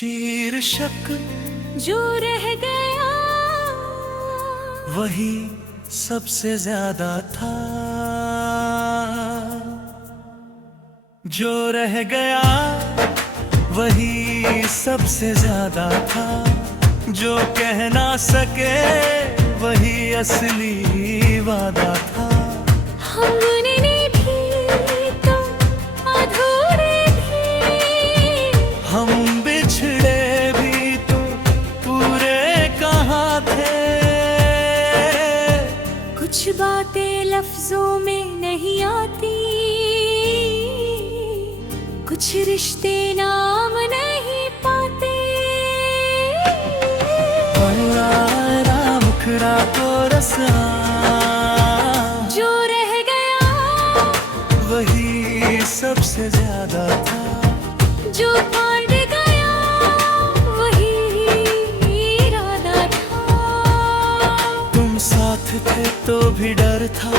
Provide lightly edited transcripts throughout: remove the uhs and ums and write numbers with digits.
शीर्षक जो रह गया वही सबसे ज्यादा था। जो रह गया वही सबसे ज्यादा था। जो कह ना सके वही असली वादा था। हमने भी तो अधूरे थे, हम बिछड़े भी तो पूरे कहाँ थे। कुछ बातें लफ्जों में नहीं आती, कुछ रिश्ते नाम नहीं पाते। मुखरा को रसा जो रह गया वही सबसे ज्यादा था। जो काट गया वही इरादा था। तुम साथ थे तो भी डर था,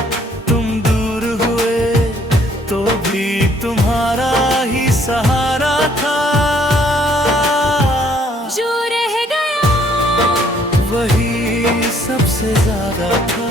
तुम दूर हुए तो भी तुम्हारा ही सहारा था। जो रह गया वही सबसे ज्यादा था।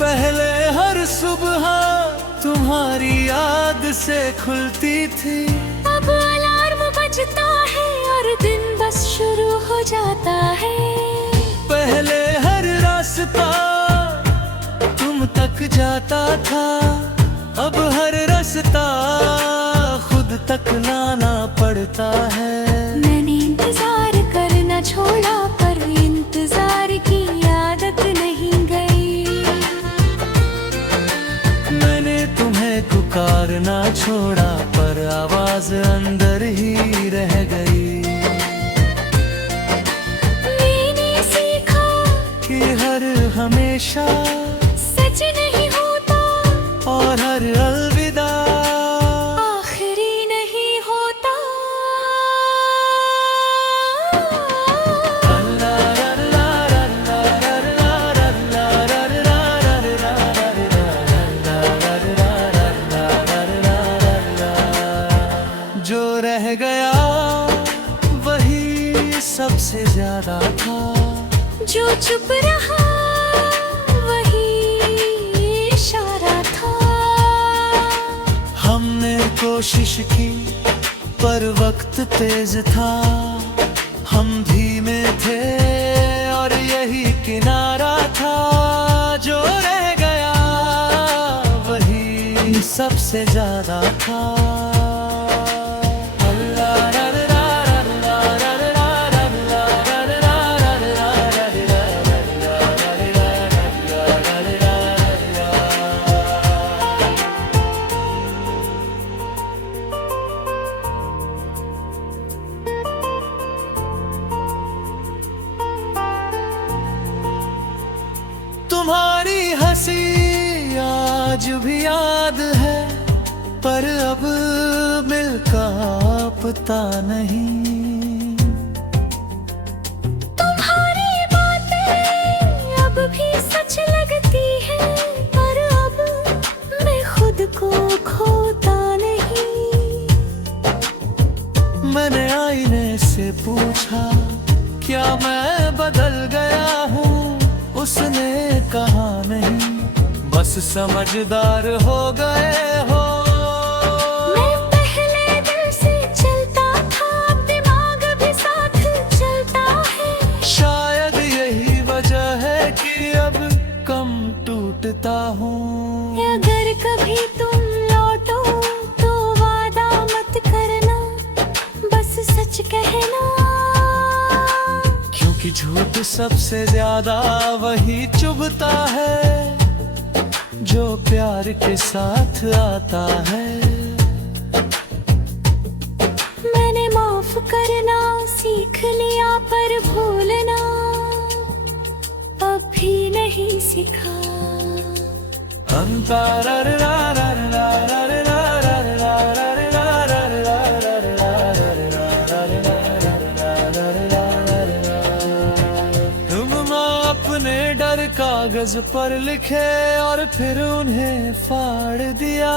पहले हर सुबह तुम्हारी याद से खुलती थी। अब अलार्म बजता है और दिन बस शुरू हो जाता है। पहले हर रास्ता तुम तक जाता था, अब हर रास्ता खुद तक लाना पड़ता है। मैंने इंतजार करना छोड़ा पर इंतजार की आदत नहीं गई। मैंने तुम्हें पुकारना छोड़ा पर आवाज अंदर ही रह गई। मैंने सीखा कि हर हमेशा सच नहीं होता और हर अलविदा आखिरी नहीं होता। जो रह गया वही सबसे ज्यादा था। जो चुप रहा वही इशारा था। हमने कोशिश की पर वक्त तेज था। हम धीमे थे और यही किनारा था। जो रह गया वही सबसे ज्यादा था। तुम्हारी हंसी आज भी याद है पर अब मिलका पता नहीं। तुम्हारी बातें अब भी सच लगती है पर अब मैं खुद को खोता नहीं। मैंने आईने से पूछा क्या मैं बदल गया हूँ, उसने कहा नहीं बस समझदार हो गए हो। मैं पहले दिल से चलता था, अब दिमाग भी साथ चलता है। शायद यही वजह है कि अब कम टूटता हूँ। अगर कभी तुम लौटो तो वादा मत करना, बस सच कहना। क्योंकि झूठ सबसे ज्यादा वही चुभता है जो प्यार के साथ आता है। मैंने माफ करना सीख लिया पर भूलना अब भी नहीं सिखा। तुम अपने डर कागज पर लिखे और फिर उन्हें फाड़ दिया,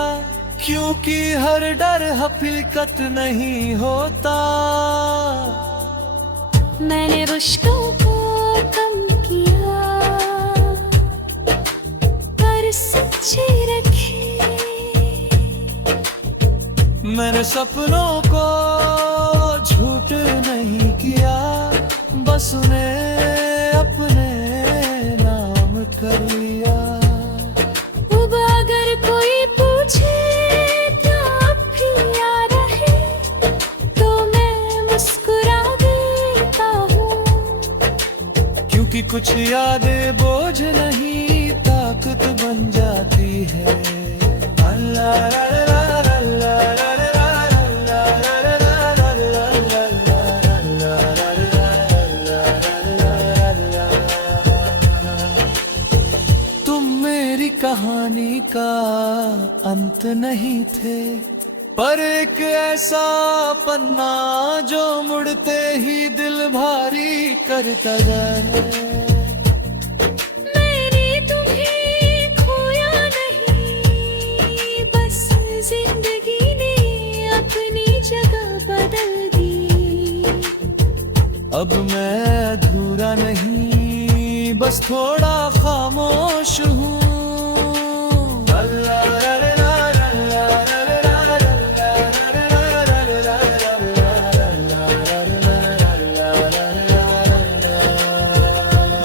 क्योंकि हर डर हकीकत नहीं होता। मैंने मुश्किलों को कम किया पर सच्चे रखे। मैंने सपनों को झूठ नहीं किया, बस उन्हें अपने नाम कर लिया। अब अगर कोई पूछे तो अब भी याद रहे, तो मैं मुस्कुरा देता हूँ। क्योंकि कुछ यादें बोझ नहीं, ताकत बन जाती है। अल्लाह कहानी का अंत नहीं थे, पर एक ऐसा पन्ना जो मुड़ते ही दिल भारी करता जाए। मैंने तुम्हें खोया नहीं, बस जिंदगी ने अपनी जगह बदल दी। अब मैं अधूरा नहीं, बस थोड़ा खामोश हूँ।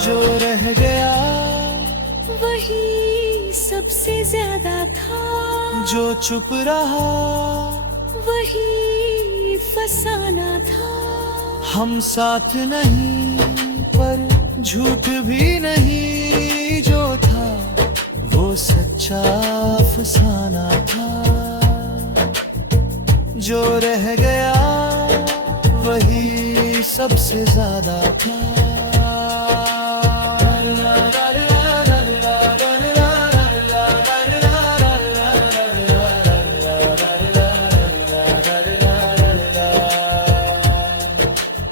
जो रह गया वही सबसे ज्यादा था, जो चुप रहा वही फसाना था। हम साथ नहीं पर झूठ भी नहीं, जो था वो सच्चा फसाना था। जो रह गया वही सबसे ज्यादा था।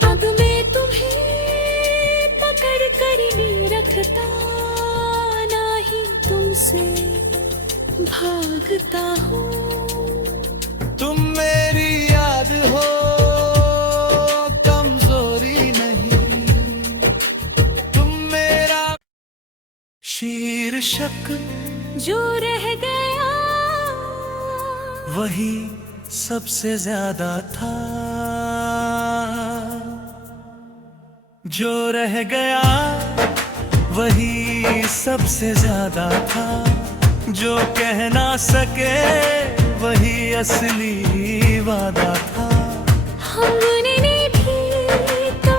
अब मैं तुम्हें पकड़ कर नहीं रखता, ना ही तुमसे भागता हूँ। तुम मेरी याद हो, कमजोरी नहीं। तुम मेरा शीर्षक जो रह गया वही सबसे ज्यादा था। जो रह गया वही सबसे ज्यादा था। जो कह ना सके वही असली वादा था। हमने भी तो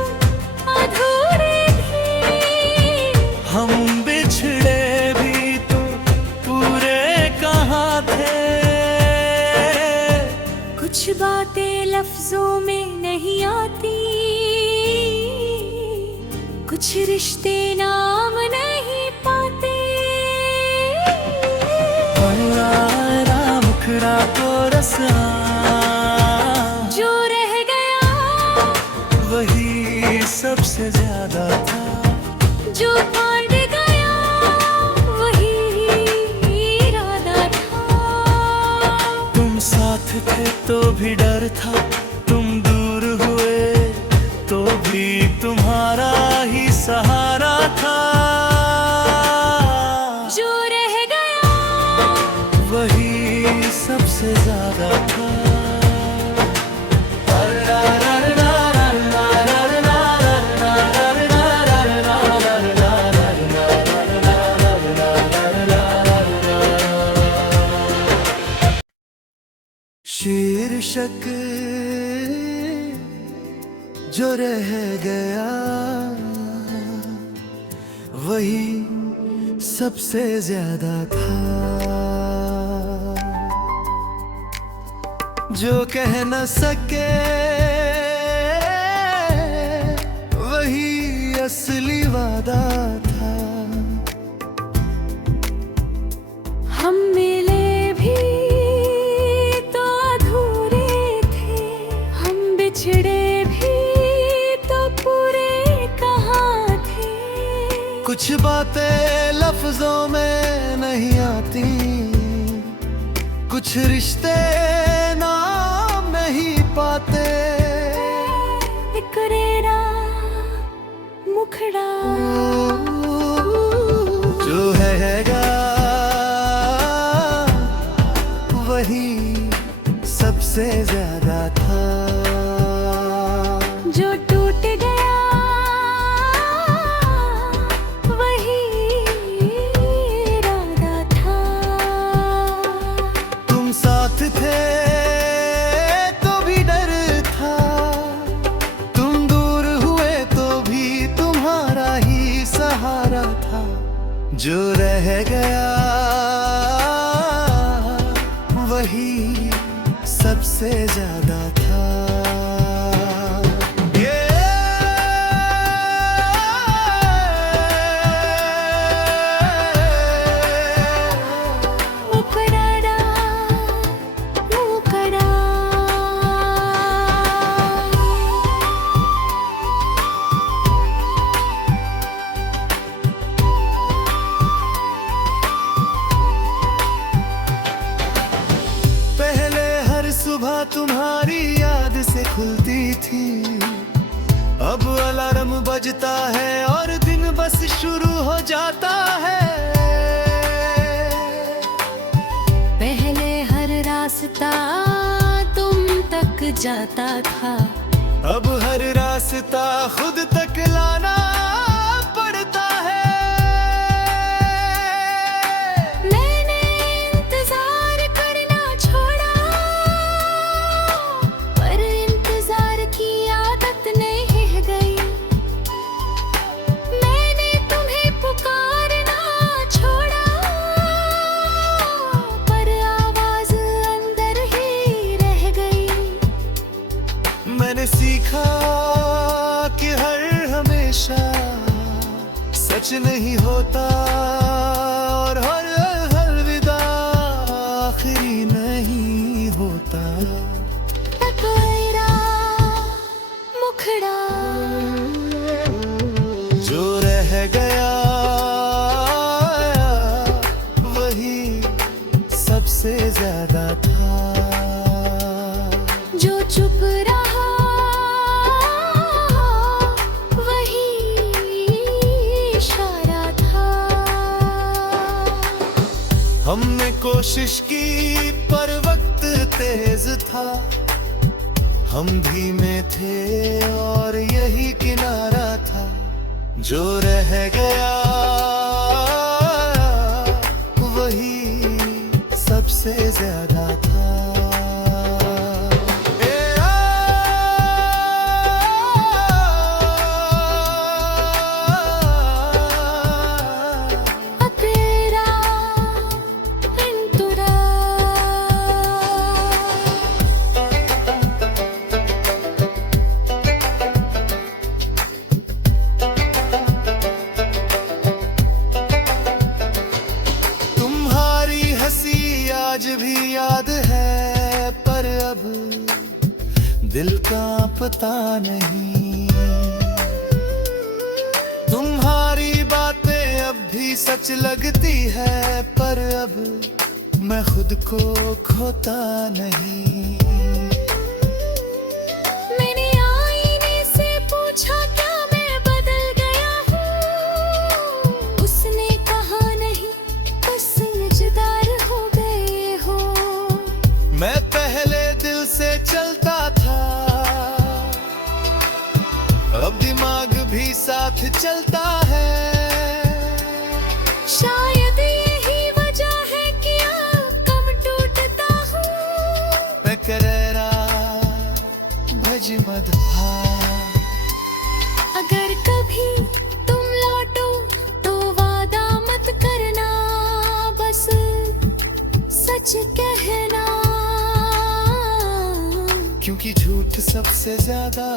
अधूरे थे, हम बिछड़े भी तो पूरे कहाँ थे। कुछ बातें लफ्जों में नहीं आती, कुछ रिश्ते नाम नहीं पाते। मुखरा को रसा जो रह गया वही सबसे ज्यादा था। जो फाड़ गया वही इरादा था। तुम साथ थे तो भी डर था, तुम दूर हुए तो भी तुम्हारा ही सहारा था। जो रह गया वही सबसे ज्यादा था। शीर्षक जो रह गया वही सबसे ज्यादा था। जो कह न सके वही असली वादा था। कुछ बातें लफ्जों में नहीं आती, कुछ रिश्ते नाम नहीं पाते। एक रेरा मुखड़ा जो हैगा वही सबसे ज्यादा था, जो टूट गया वही इरादा था। तुम साथ थे तो भी डर था, तुम दूर हुए तो भी तुम्हारा ही सहारा था। जो रह गया वही सबसे ज्यादा था। मुकररा मुकरा पहले हर सुबह तुम्हारी याद से खुलती थी, अब अलार्म बजता है और दिन बस शुरू हो जाता है। पहले हर रास्ता तुम तक जाता था, अब हर रास्ता खुद तक लाना पड़ता है। मैंने इंतजार करना छोड़ा, पर इंतजार की आदत नहीं गई। मैंने तुम्हें पुकारना छोड़ा, पर आवाज अंदर ही रह गई। मैंने सीखा कि हर हमेशा सच नहीं होता, और हर अलविदा आखिरी नहीं होता। तकरा मुखड़ा जो रह गया वही सबसे ज्यादा था, जो चुप रहा वही इशारा था। हमने कोशिश की पर वक्त तेज था, हम धीमे थे और यही किनारा था। जो रह गया वही सबसे ज्यादा था। अकेरा अंतुरा तुम्हारी हंसी आज भी याद है, पर अब दिल का पता नहीं। तुम्हारी बातें अब भी सच लगती है, पर अब मैं खुद को खोता नहीं। मैंने आईने से पूछा क्या मैं बदल गया हूँ, उसने कहा नहीं बस समझदार हो गए हो। मैं पहले दिल से चलता था, अब दिमाग भी साथ चलता है। शायद यही वजह है कि अब कम टूटता हूँ। मैं करेरा भज मधुहा। अगर कभी तुम लौटो तो वादा मत करना, बस सच कहना। क्योंकि झूठ सबसे ज्यादा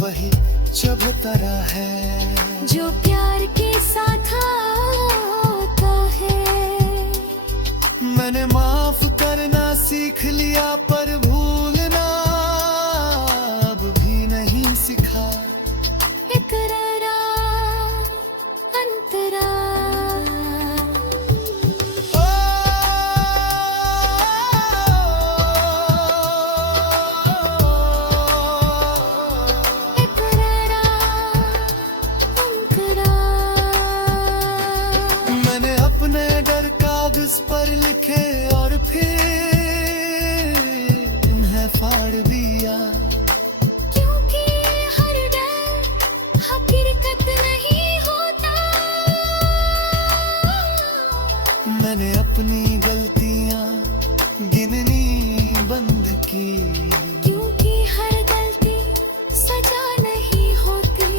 वही चबूतरा है, जो प्यार के साथ आता है। मैंने माफ करना सीख लिया, पर भूलना अब भी नहीं सिखा। इकरारा मैंने अपनी गलतियां गिननी बंद की, क्योंकि हर गलती सजा नहीं होती।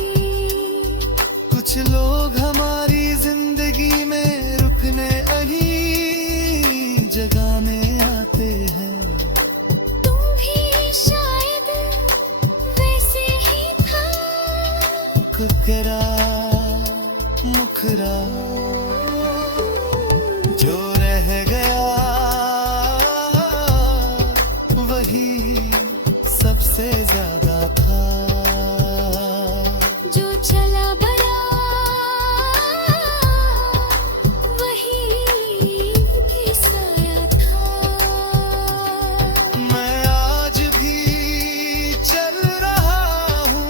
कुछ लोग हमारी जिंदगी में रुकने अही जगाने आते हैं। तू भी शायद वैसे ही था, कुकरा मुखरा जो रह गया वही सबसे ज्यादा था। जो चला बड़ा वही भी साया था। मैं आज भी चल रहा हूँ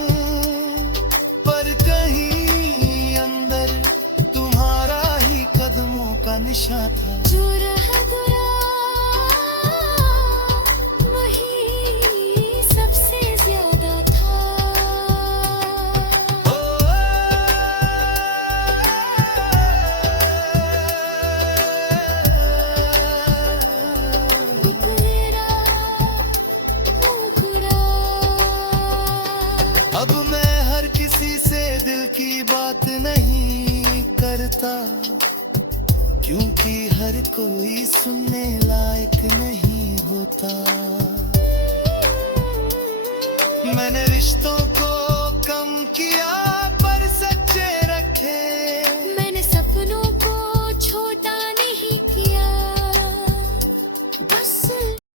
पर कहीं अंदर तुम्हारा ही कदमों का निशान था। जो रह गया वही सबसे ज्यादा था। कुकरा मुखरा अब मैं हर किसी से दिल की बात नहीं करता, क्योंकि हर कोई सुनने लायक नहीं होता। मैंने रिश्तों को कम किया